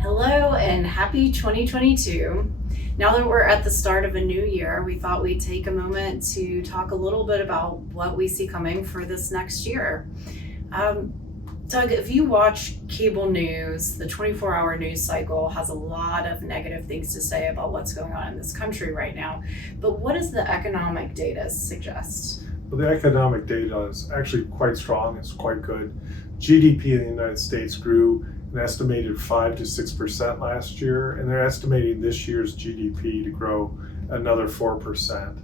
Hello and happy 2022. Now that we're at the start of a new year, we thought we'd take a moment to talk a little bit about what we see coming for this next year. Um, Doug, if you watch cable news, the 24-hour news cycle has a lot of negative things to say about what's going on in this country right now. But what does the economic data suggest? Well, the economic data is actually quite strong. It's quite good. GDP in the United States grew an estimated 5 to 6% last year, and they're estimating this year's GDP to grow another 4%.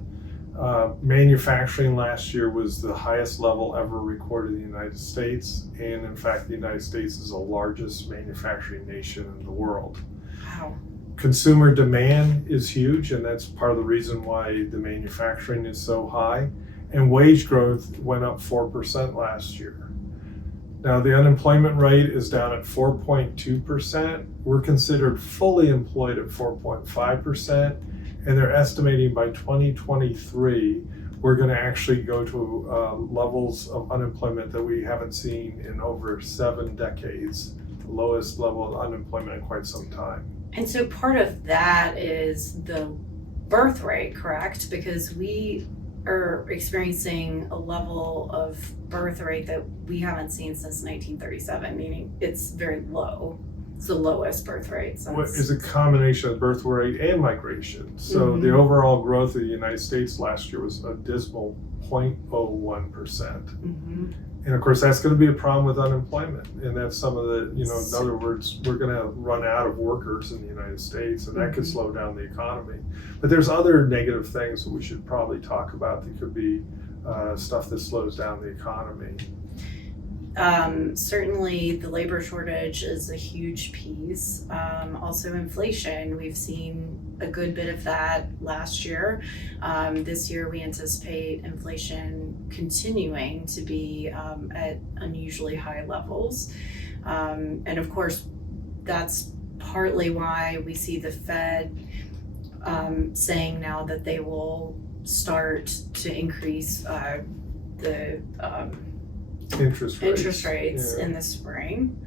Manufacturing last year was the highest level ever recorded in the United States, and in fact, the United States is the largest manufacturing nation in the world. Wow. Consumer demand is huge, and that's part of the reason why the manufacturing is so high. And wage growth went up 4% last year. Now, the unemployment rate is down at 4.2%. We're considered fully employed at 4.5%, and they're estimating by 2023, we're going to actually go to levels of unemployment that we haven't seen in over 7 decades, the lowest level of unemployment in quite some time. And so part of that is the birth rate, correct? Because we are experiencing a level of birth rate that we haven't seen since 1937, meaning it's very low. It's the lowest birth rate since. What is a combination of birth rate and migration. So the overall growth of the United States last year was a dismal 0.01%. And of course, that's going to be a problem with unemployment. And that's some of the, in other words, we're going to run out of workers in the United States, and that could slow down the economy. But there's other negative things that we should probably talk about that could be stuff that slows down the economy. Certainly the labor shortage is a huge piece. Also inflation, we've seen a good bit of that last year. This year we anticipate inflation continuing to be at unusually high levels. And of course, that's partly why we see the Fed saying now that they will start to increase the interest rates in the spring.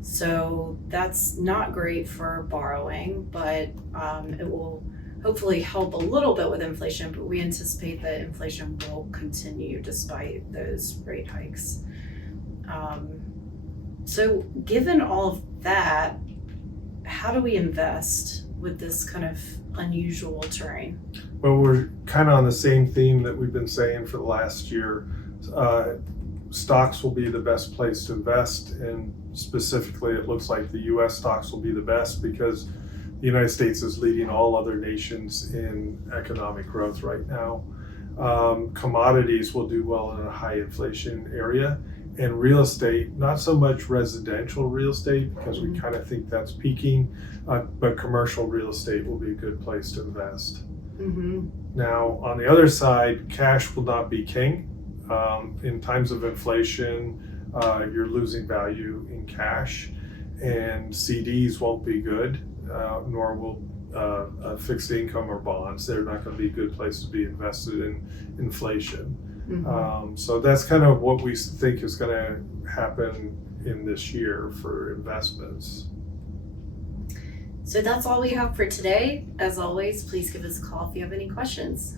So that's not great for borrowing, but it will hopefully help a little bit with inflation, but we anticipate that inflation will continue despite those rate hikes. So given all of that, how do we invest with this kind of unusual terrain? Well, we're kind of on the same theme that we've been saying for the last year. Stocks will be the best place to invest, and specifically it looks like the US stocks will be the best because the United States is leading all other nations in economic growth right now. Commodities will do well in a high inflation area, and real estate, not so much residential real estate because we kind of think that's peaking, but commercial real estate will be a good place to invest. Now, on the other side, cash will not be king. In times of inflation, you're losing value in cash, and CDs won't be good, nor will fixed income or bonds. They're not going to be a good place to be invested in inflation. So that's kind of what we think is going to happen in this year for investments. So that's all we have for today. As always, please give us a call if you have any questions.